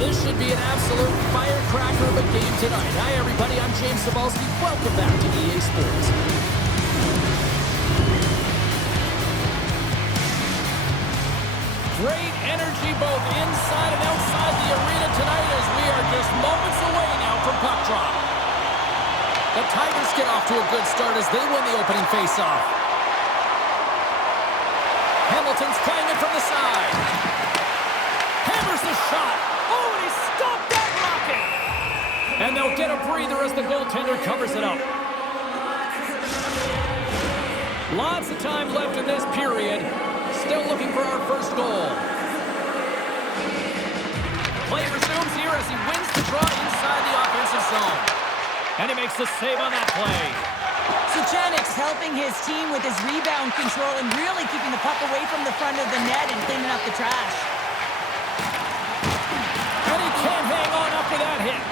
This should be an absolute firecracker of a game tonight. Hi, everybody. I'm James Cebulski. Welcome back to EA Sports. Great energy both inside and outside the arena tonight as we are just moments away now from puck drop. The Tigers get off to a good start as they win the opening faceoff. Hamilton's playing it from the side. Hammers the shot. Oh, and he stopped that rocket. And they'll get a breather as the goaltender covers it up. Lots of time left in this period. Still looking for our first goal. Play resumes here as he wins the draw inside the offensive zone. And he makes the save on that play. Suchanik's helping his team with his rebound control and really keeping the puck away from the front of the net and cleaning up the trash. And he can't hang on after that hit.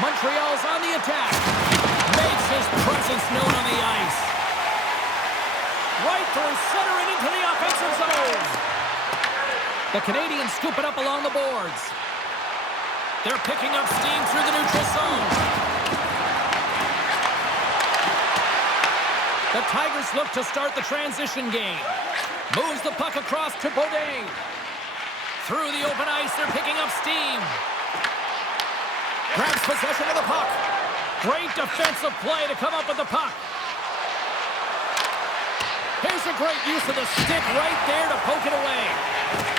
Montreal's on the attack. Makes his presence known on the ice. Right through center and into the offensive zone. The Canadians scoop it up along the boards. They're picking up steam through the neutral zone. The Tigers look to start the transition game. Moves the puck across to Beaudin. Through the open ice, they're picking up steam. Grabs possession of the puck. Great defensive play to come up with the puck. Here's a great use of the stick right there to poke it away.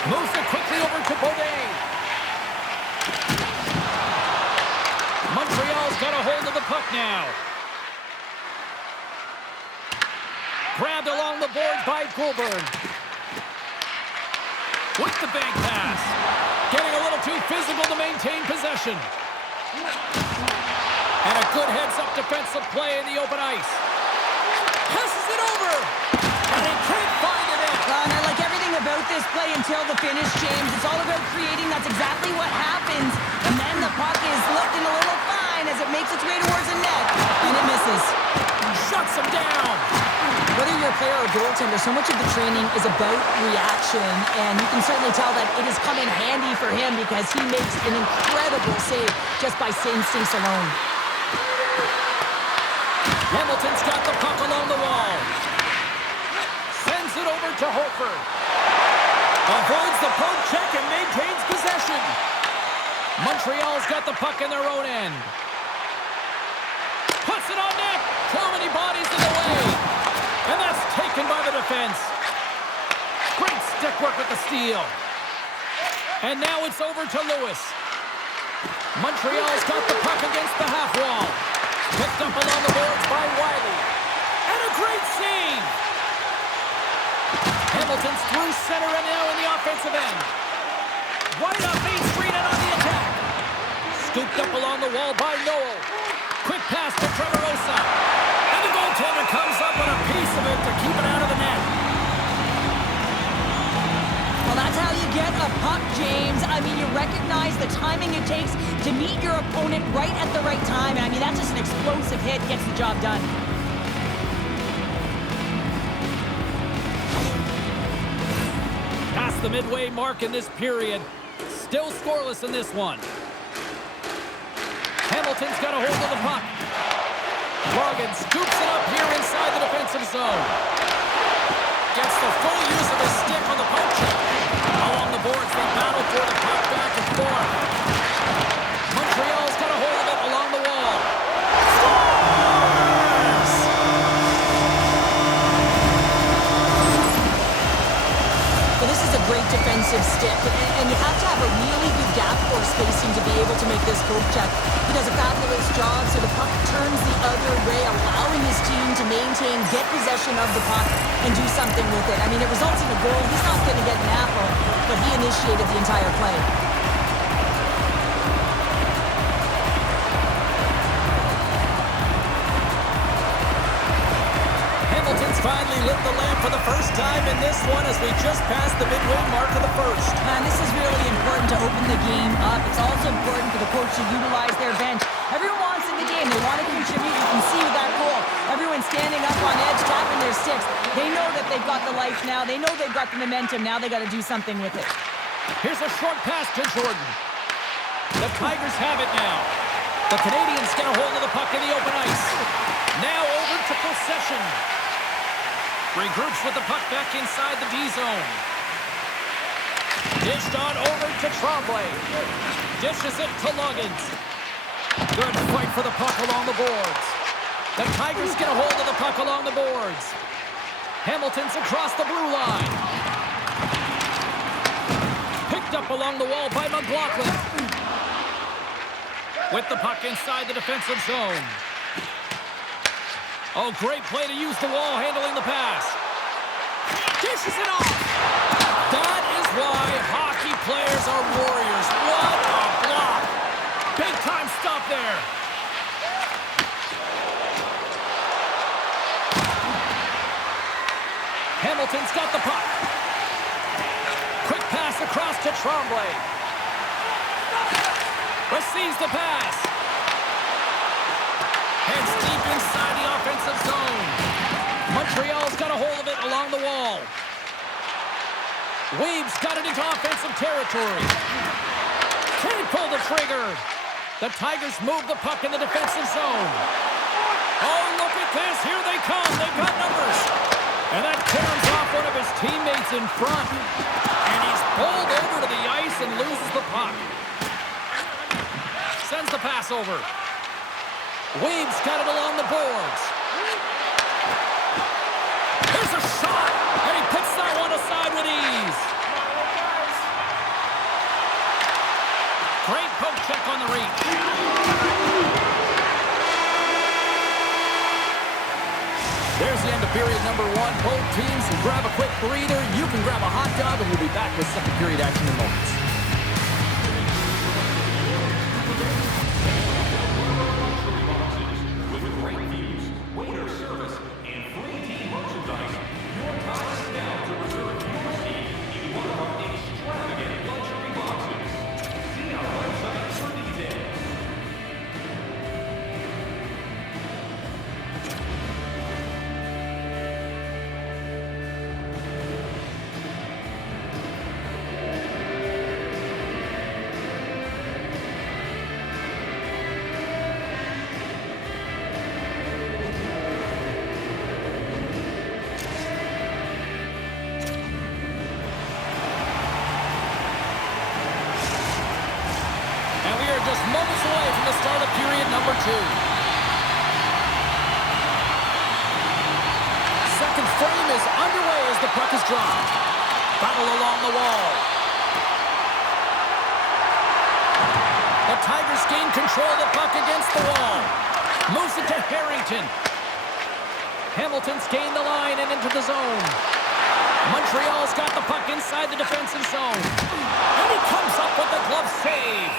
Moves it quickly over to Beaudin. Montreal's got a hold of the puck now. Grabbed along the boards by Goulbourne. With the bank pass. Getting a little too physical to maintain possession. And a good heads-up defensive play in the open ice. Passes it over. And he can't find it in. And I like everything about this play until the finish, James. It's all about creating. That's exactly what happens. And then the puck is lifting a little fine as it makes its way towards the net. And it misses. Shuts him down. Whether you're a player or a goaltender, so much of the training is about reaction. And you can certainly tell that it has come in handy for him because he makes an incredible save just by instincts alone. Hamilton's got the puck along the wall. Sends it over to Holford. Avoids the poke check and maintains possession. Montreal's got the puck in their own end. Puts it on net. Too many bodies in the way. And that's taken by the defense. Great stick work with the steal. And now it's over to Lewis. Montreal's got the puck against the half wall. Picked up along the boards by Wiley. And a great save. Hamilton's through center and now in the offensive end. Right up Main Street and on the attack. Scooped up along the wall by Noel. Quick pass to Trevor Rosa. And the goaltender comes up with a piece of it to keep it out of the net. Well, that's how you get a puck, James. I mean, you recognize the timing it takes to meet your opponent right at the right time. And I mean, that's just an explosive hit, gets the job done. Past the midway mark in this period. Still scoreless in this one. Hamilton's got a hold of the puck. Morgan scoops it up here inside the defensive zone. Gets the full use of his stick on the poke check. Along the boards, they battle for the puck back and forth. Montreal's got a hold of it along the wall. Scores! Well, this is a great defensive stick, and you have to have a really good gap or spacing to be able to make this poke check. He does a fabulous job, so the puck turns the other way, allowing his team to maintain, get possession of the puck, and do something with it. I mean, it results in a goal. He's not going to get an apple, but he initiated the entire play. Hamilton's finally lit the lamp for the first time in this one as we just passed the midway mark of the first. And this is really important to open the game up. It's also important for the coach to utilize their bench. Everyone wants in the game. They want to contribute. You can see with that goal, everyone's standing up on edge, tapping their sticks. They know that they've got the life now. They know they've got the momentum. Now they got to do something with it. Here's a short pass to Jordan. The Tigers have it now. The Canadians get a hold of the puck in the open ice. Now over to possession. Regroups with the puck back inside the D-zone. Dished on over to Tremblay. Dishes it to Luggins. Good fight for the puck along the boards. The Tigers get a hold of the puck along the boards. Hamilton's across the blue line. Picked up along the wall by McLaughlin. With the puck inside the defensive zone. Oh, great play to use the wall handling the pass. Dishes it off. That is why hockey players are warriors. What a block. Big time stop there. Hamilton's got the puck. Quick pass across to Tremblay. Receives the pass. Heads deep inside the offensive zone. Montreal's got a hold of it along the wall. Weaves got it into offensive territory. Can't pull the trigger. The Tigers move the puck in the defensive zone. Oh, look at this. Here they come. They've got numbers. And that turns off one of his teammates in front. And he's pulled over to the ice and loses the puck. Sends the pass over. Weaves got it along the boards. There's a shot, and he puts that one aside with ease. Great poke check on the reach. There's the end of period number one. Both teams can grab a quick breather. You can grab a hot dog, and we'll be back with second period action in moments. Moments away from the start of period number two. Second frame is underway as the puck is dropped. Battle along the wall. The Tigers gain control of the puck against the wall. Moves it to Harrington. Hamilton's gained the line and into the zone. Montreal's got the puck inside the defensive zone. And he comes up with the glove save.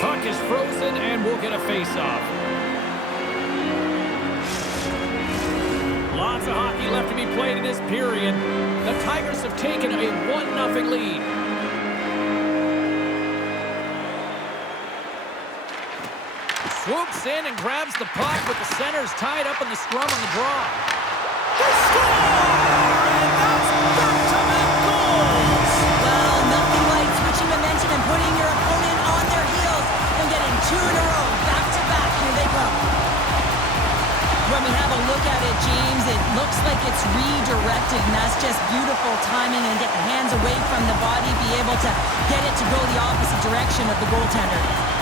Puck is frozen, and we'll get a face-off. Lots of hockey left to be played in this period. The Tigers have taken a 1-0 lead. Swoops in and grabs the puck, but the center's tied up in the scrum on the draw. They score! And that's back-to-back goals! Well, nothing like switching momentum and putting your opponent on their heels and getting two in a row, back-to-back. Here they come. When we have a look at it, James, it looks like it's redirected, and that's just beautiful timing and get the hands away from the body, be able to get it to go the opposite direction of the goaltender.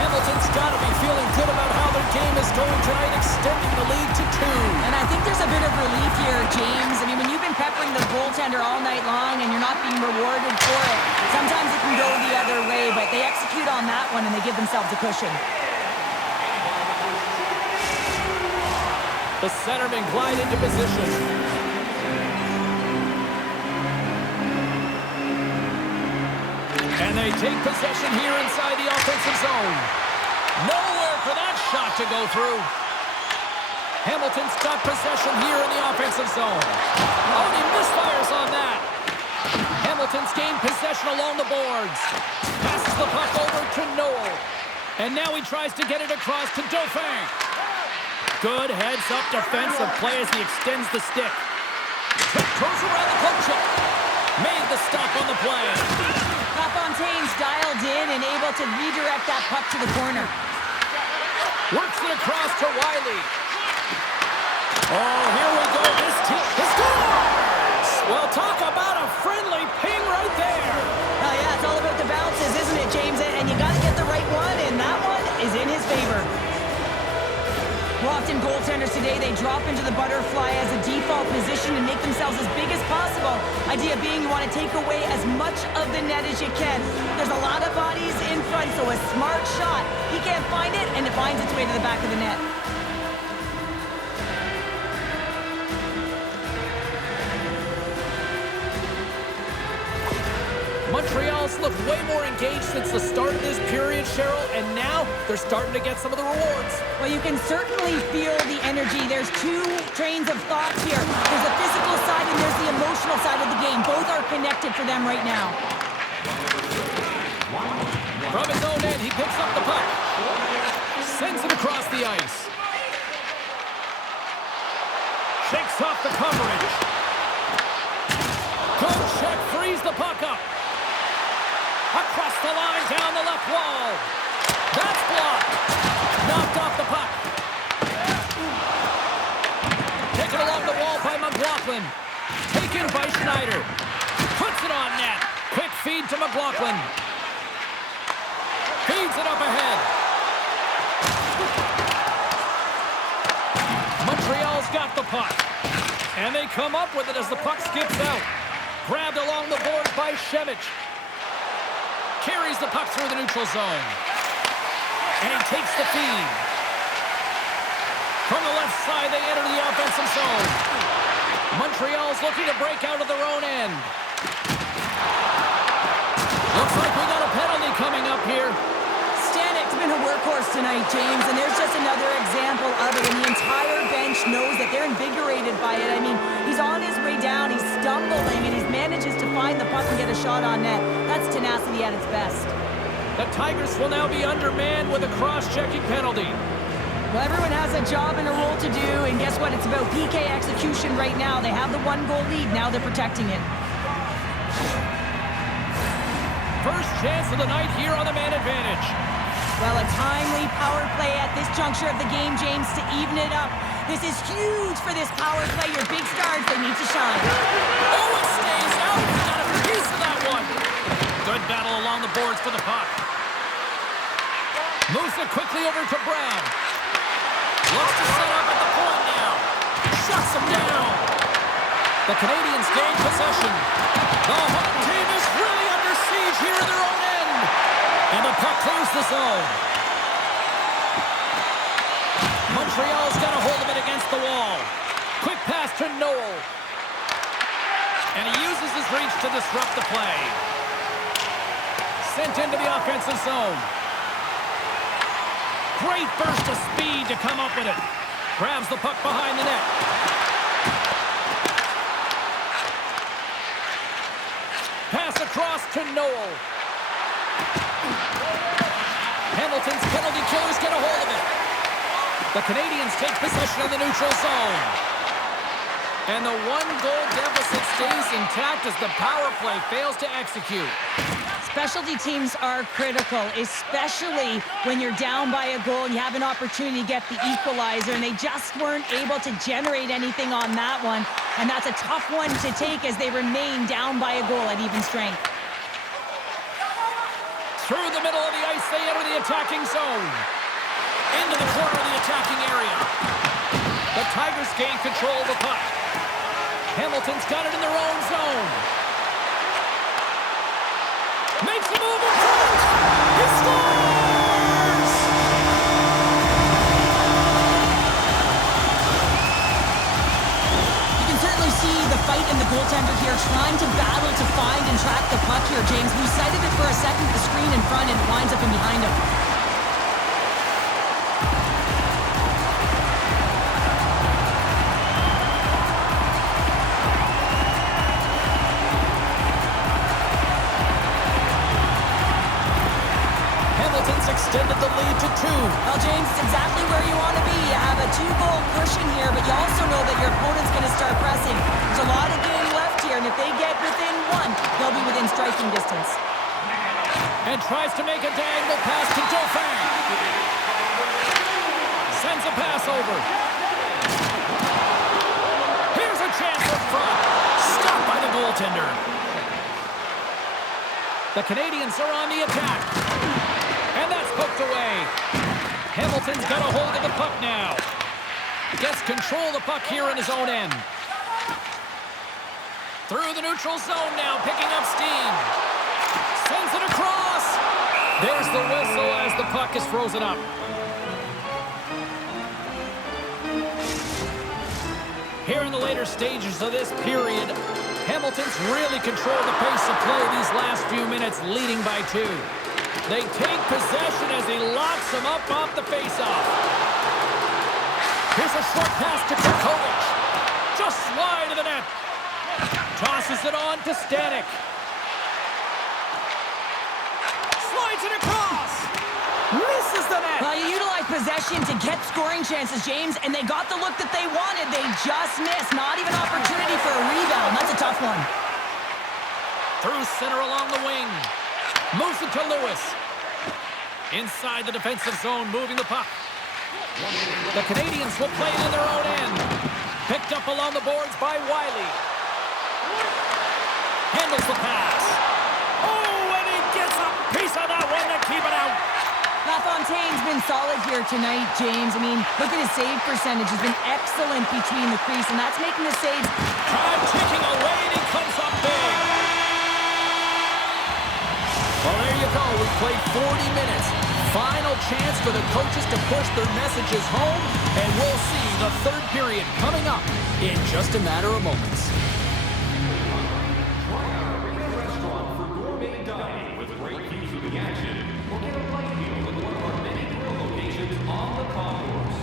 Hamilton's got to be feeling good about how their game is going tonight, extending the lead to 2. And I think there's a bit of relief here, James. I mean, when you've been peppering the goaltender all night long and you're not being rewarded for it, sometimes it can go the other way, but they execute on that one and they give themselves a cushion. The centermen glide into position. And they take possession here inside the offensive zone. Nowhere for that shot to go through. Hamilton's got possession here in the offensive zone. Oh, he misfires on that. Hamilton's gained possession along the boards. Passes the puck over to Noel. And now he tries to get it across to Dauphin. Good heads-up defensive play as he extends the stick. Goes around the poke check. Made the stop on the play. Capitanes dialed in and able to redirect that puck to the corner. Works it across to Wiley. Oh, here we go. This team scores! Well, talk about a friendly ping right there. Oh, yeah, it's all about the bounces, isn't it, James? And you got to get the right one, and that one is in his favor. Well, often goaltenders today, they drop into the butterfly as a default position and make themselves as big as possible. Idea being you want to take away as much of the net as you can. There's a lot of bodies in front, so a smart shot. He can't find it, and it finds its way to the back of the net. Montreal's looked way more engaged since the start of this period, Cheryl, and now they're starting to get some of the rewards. Well, you can certainly feel the energy. There's two trains of thoughts here. There's the physical side and there's the emotional side of the game. Both are connected for them right now. From his own end, he picks up the puck. Sends it across the ice. Shakes off the coverage. Good check, frees the puck up. Across the line, down the left wall. That's blocked. Knocked off the puck. Taken along the wall by McLaughlin. Taken by Schneider. Puts it on net. Quick feed to McLaughlin. Feeds it up ahead. Montreal's got the puck. And they come up with it as the puck skips out. Grabbed along the boards by Shevich. Carries the puck through the neutral zone. And he takes the feed. From the left side, they enter the offensive zone. Montreal's looking to break out of their own end. Looks like we got a penalty coming up here. Stanek's been a workhorse tonight, James, and there's just another example of it. And the entire bench knows that they're invigorated by it. I mean, he's on his way down, he's stumbling, and he manages to find the puck and get a shot on net. That's tenacity at its best. The Tigers will now be undermanned with a cross-checking penalty. Well, everyone has a job and a role to do, and guess what? It's about PK execution right now. They have the one-goal lead. Now they're protecting it. First chance of the night here on the man advantage. Well, a timely power play at this juncture of the game, James, to even it up. This is huge for this power play. Your big stars, they need to shine. Oh, it stays out. He got a piece of that one. Good battle along the boards for the puck. Moves it quickly over to Brown. Looks to set up at the point now. Shuts him down. The Canadians gain possession. The home team is really under siege here in their own end. And the puck clears the zone. Montreal's got a hold of it against the wall. Quick pass to Noel. And he uses his reach to disrupt the play. Sent into the offensive zone. Great burst of speed to come up with it. Grabs the puck behind the net. Pass across to Noel. Hamilton's penalty killers get a hold of it. The Canadians take possession of the neutral zone. And the one-goal deficit stays intact as the power play fails to execute. Specialty teams are critical, especially when you're down by a goal and you have an opportunity to get the equalizer, and they just weren't able to generate anything on that one. And that's a tough one to take as they remain down by a goal at even strength. Through the middle of the ice, they enter the attacking zone. Into the corner of the attacking area. The Tigers gain control of the puck. Hamilton's got it in their own zone. Makes a move in front. He scores! You can certainly see the fight in the goaltender here, trying to battle to find and track the puck here, James. We sighted it for a second at the screen in front, and it winds up in behind him. extended the lead to 2. Well, James, it's exactly where you want to be. You have a 2-goal cushion here, but you also know that your opponent's going to start pressing. There's a lot of game left here, and if they get within 1, they'll be within striking distance. And tries to make a diagonal pass to Dauphin. Sends a pass over. Here's a chance up front. Stopped by the goaltender. The Canadians are on the attack. And that's poked away. Hamilton's got a hold of the puck now. Gets control of the puck here in his own end. Through the neutral zone now, picking up steam. Sends it across. There's the whistle as the puck is frozen up. Here in the later stages of this period, Hamilton's really controlled the pace of play these last few minutes, leading by 2. They take possession as he locks them up off the faceoff. Here's a short pass to Kukovic. Just wide of the net. Tosses it on to Stanek. Slides it across. Misses the net. Well, you utilize possession to get scoring chances, James, and they got the look that they wanted. They just missed. Not even opportunity for a rebound. That's a tough one. Through center along the wing. Moves it to Lewis. Inside the defensive zone, moving the puck. The Canadians will play it in their own end. Picked up along the boards by Wiley. Handles the pass. Oh, and he gets a piece of that one to keep it out. LaFontaine's been solid here tonight, James. I mean, look at his save percentage. He's been excellent between the crease, and that's making the saves. Time ticking away, and he comes up big. Well, there you go. We played 40 minutes. Final chance for the coaches to push their messages home, and we'll see the third period coming up in just a matter of moments. Try our arena restaurant for gourmet dining with great views of the action. Or get a light meal at one of our many grill locations on the concourse.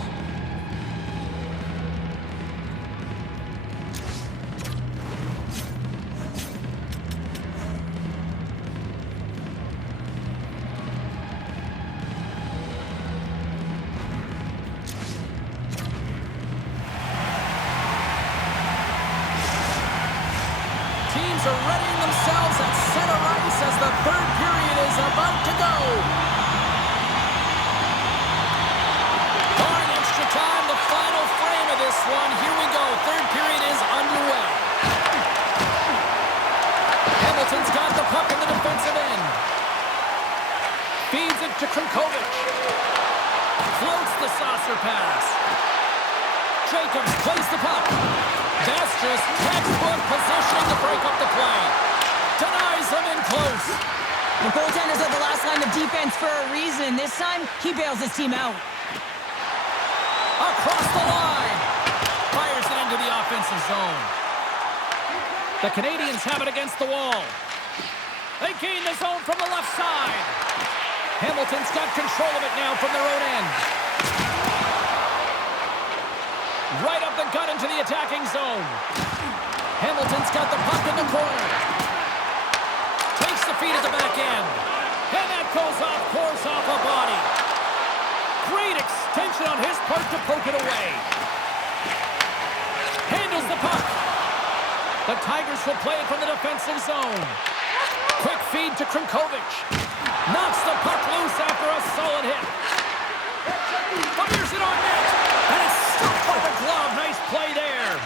Teams are readying themselves at center ice as the third period is about to go. Barring extra time, the final frame of this one. Here we go. Third period is underway. Hamilton's got the puck in the defensive end. Feeds it to Kukovic. Floats the saucer pass. Jacobs plays the puck. That's just textbook positioning to break up the play. Denies him in close. The goaltender's at the last line of defense for a reason, and this time, he bails his team out. Across the line. Fires it into the offensive zone. The Canadians have it against the wall. They gain the zone from the left side. Hamilton's got control of it now from their own end. Right up the gut into the attacking zone. Hamilton's got the puck in the corner. Takes the feed at the back end. And that goes off course off a body. Great extension on his part to poke it away. Handles the puck. The Tigers will play it from the defensive zone. Quick feed to Kukovic. Knocks the puck loose after a solid hit. Fires it on net. And it's stopped by the glove. Nice play there.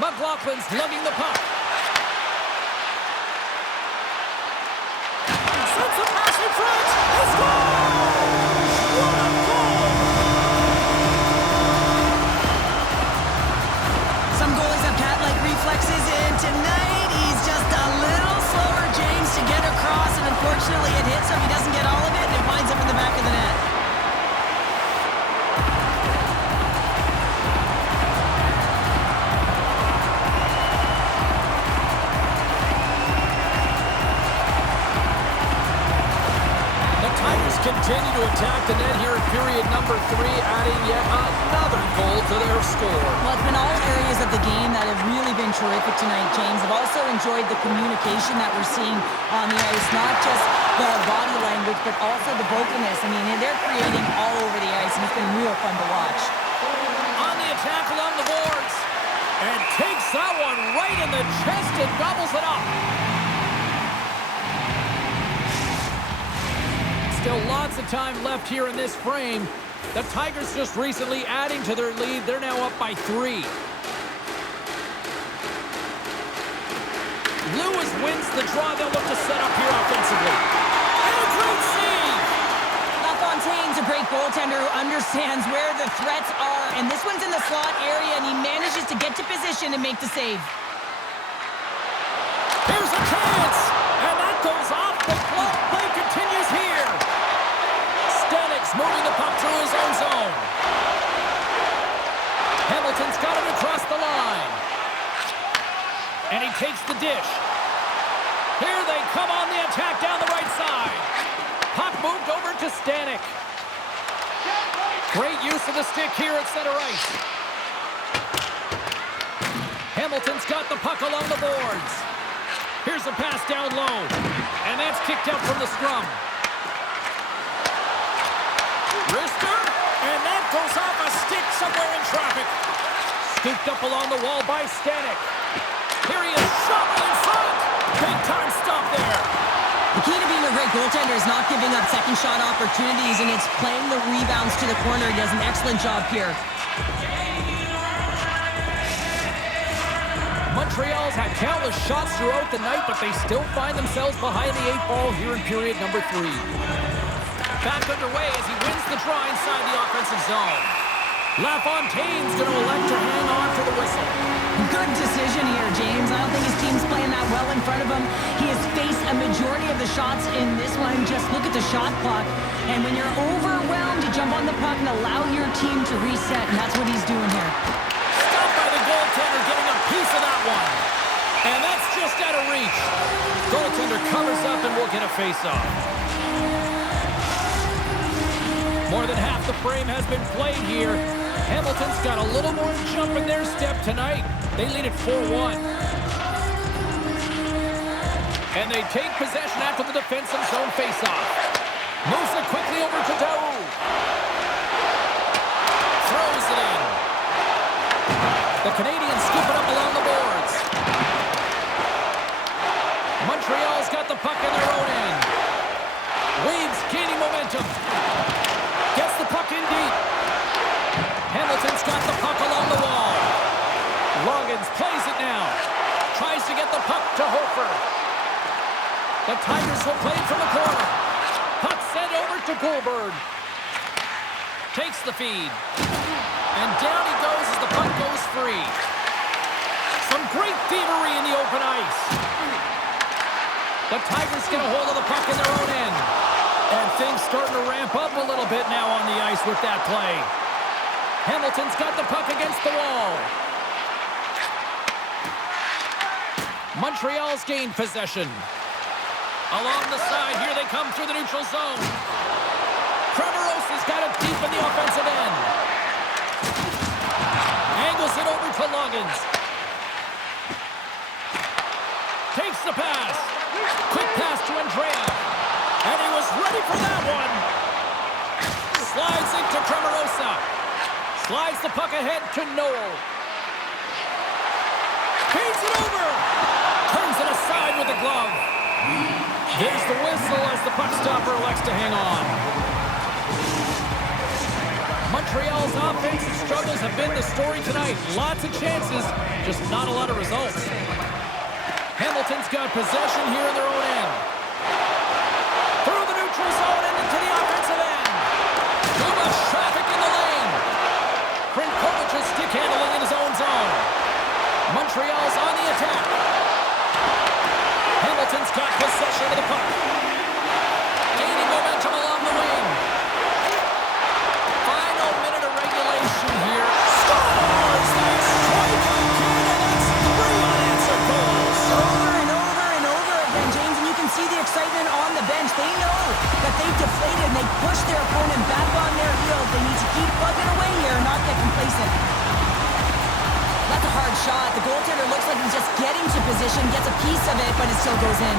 McLaughlin's lugging the puck. Sends a pass in front. He scores! What a goal! Some goalies have cat-like reflexes, and tonight he's just a little slower, James, to get across, and unfortunately it hits him. He doesn't get all of it, and it winds up in the back of the net. continue to attack the net here in period number 3, adding yet another goal to their score. Well, it's been all areas of the game that have really been terrific tonight, James. I've also enjoyed the communication that we're seeing on the ice, not just the body language, but also the vocalness. I mean, they're creating all over the ice, and it's been real fun to watch. On the attack along the boards, and takes that one right in the chest and gobbles it up. Still lots of time left here in this frame. The Tigers just recently adding to their lead. They're now up by 3. Lewis wins the draw. They'll look to set up here offensively. And a great save! LaFontaine's a great goaltender who understands where the threats are, and this one's in the slot area, and he manages to get to position and make the save. Here's a chance! And that goes off the glove. Play continues here. Stanek's moving the puck through his own zone. Hamilton's got it across the line. And he takes the dish. Here they come on the attack down the right side. Puck moved over to Stanek. Great use of the stick here at center ice. Hamilton's got the puck along the boards. Here's a pass down low. And that's kicked out from the scrum. Wrister, and that goes off a stick somewhere in traffic. Scooped up along the wall by Stanek. Here he is, shot in front. Big time stop there. The key to being a great goaltender is not giving up second shot opportunities, and it's playing the rebounds to the corner. He does an excellent job here. Montreal's had countless shots throughout the night, but they still find themselves behind the 8 ball here in period number 3. Back underway as he wins the draw inside the offensive zone. LaFontaine's going to elect to hang on for the whistle. Good decision here, James. I don't think his team's playing that well in front of him. He has faced a majority of the shots in this one. Just look at the shot clock. And when you're overwhelmed, you jump on the puck and allow your team to reset, and that's what he's doing here. Stopped by the goaltender, getting a piece of that one. And that's just out of reach. Goaltender covers up and will get a face-off. More than half the frame has been played here. Hamilton's got a little more jump in their step tonight. They lead at 4-1. And they take possession after the defensive zone faceoff. Moves it quickly over to Daou. Throws it in. The Canadians scoop it up along the boards. Montreal's got the puck in their own end. Waves gaining momentum. Gets the puck in deep. Hamilton's got the puck along the wall. Loggins plays it now. Tries to get the puck to Hofer. The Tigers will play from the corner. Puck sent over to Goulbourg. Takes the feed. And down he goes as the puck goes free. Some great thievery in the open ice. The Tigers get a hold of the puck in their own end. And things starting to ramp up a little bit now on the ice with that play. Hamilton's got the puck against the wall. Montreal's gained possession. Along the side, here they come through the neutral zone. Cramarosa's got it deep in the offensive end. Angles it over to Loggins. Takes the pass. Quick pass to Andrea. And he was ready for that one. Slides into Cramarosa. Slides the puck ahead to Noel. Feeds it over. Turns it aside with the glove. There's the whistle as the puck stopper elects to hang on. Montreal's offensive struggles have been the story tonight. Lots of chances, just not a lot of results. Hamilton's got possession here in their own end. Through the neutral zone and into the offensive end. Too much traffic in the lane. Krinkovic's stick handling in his own zone. Montreal's on the attack. Hamilton's got possession of the puck. Gaining momentum along the wing. Final minute of regulation here. Scores! They strike again, and that's 3 unanswered goals. Over and over and over again, James, and you can see the excitement on the bench. They know that they deflated they push their opponent back on their heels. They need to keep plugging away here and not get complacent. That's a hard shot. The goaltender looks like he's just getting to position, gets a piece of it, but it still goes in.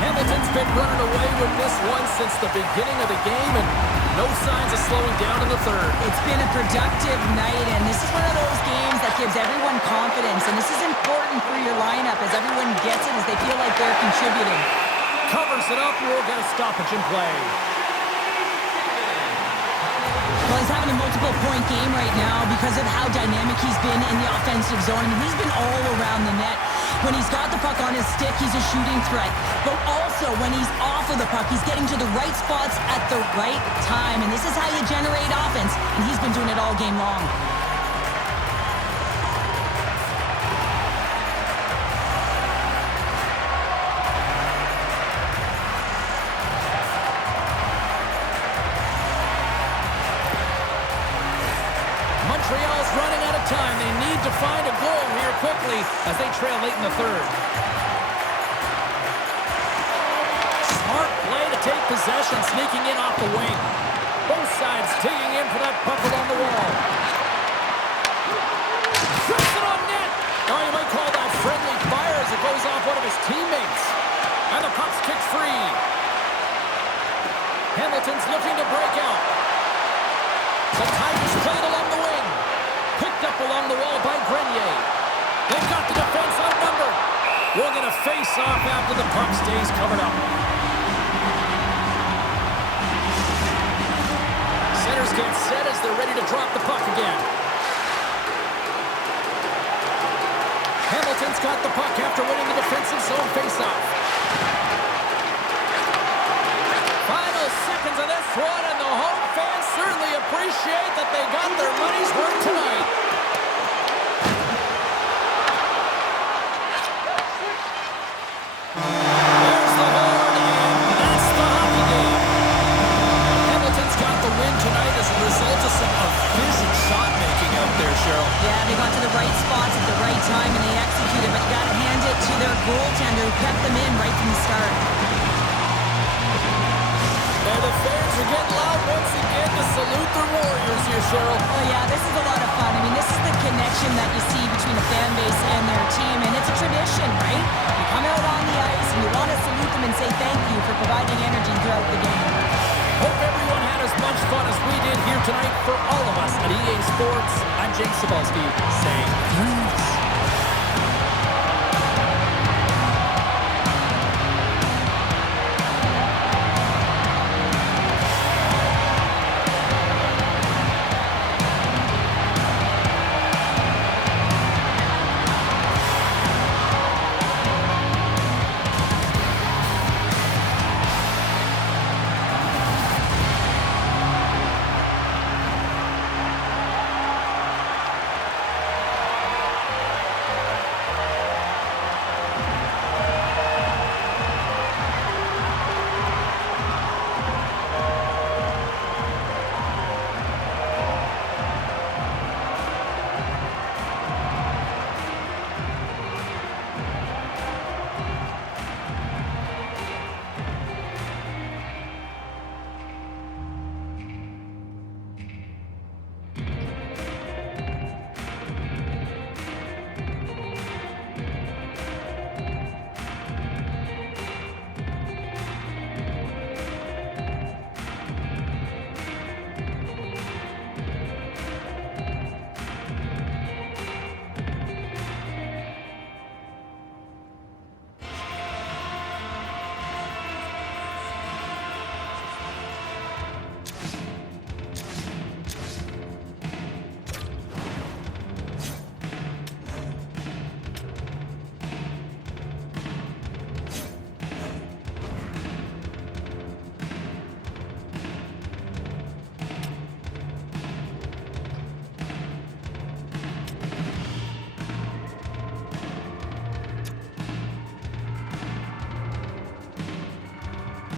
Hamilton's been running away with this one since the beginning of the game, and no signs of slowing down in the third. It's been a productive night, and this is one of those games that gives everyone confidence, and this is important for your lineup as everyone gets it, as they feel like they're contributing. Covers it up, we'll get a stoppage in play. Well, he's having a multiple-point game right now because of how dynamic he's been in the offensive zone. I mean, he's been all around the net. When he's got the puck on his stick, he's a shooting threat. But also, when he's off of the puck, he's getting to the right spots at the right time. And this is how you generate offense, and he's been doing it all game long. Montreal's running out of time. They need to find a goal here quickly as they trail late in the third. Smart play to take possession, sneaking in off the wing. Both sides digging in for that puck along the wall. Shoots it on net. Oh, you might call that friendly fire as it goes off one of his teammates. And the puck's kicked free. Hamilton's looking to break out. The Tigers played along the wing. Picked up along the wall by Grenier. They've got the defense outnumbered. We're going to face off after the puck stays covered up. Centers get set as they're ready to drop the puck again. Hamilton's got the puck after winning the defensive zone faceoff. Final seconds of this one, and the home fans certainly appreciate that they got their money's worth tonight. There's the horn, and that's the hockey game. Hamilton's got the win tonight as a result of some efficient shot-making out there, Cheryl. Yeah, they got to the right spots at the right time, and they executed, but you got to hand it to their goaltender who kept them in right from the start. And the fans are getting loud once again to salute the Warriors here, Cheryl. Oh, yeah, this is a lot of fun. I mean, this is the connection that you see between a fan base and their team, and it's a tradition, right? You come out on the ice, and you want to salute them and say thank you for providing energy throughout the game. Hope everyone had as much fun as we did here tonight. For all of us at EA Sports, I'm Jake Cebulski saying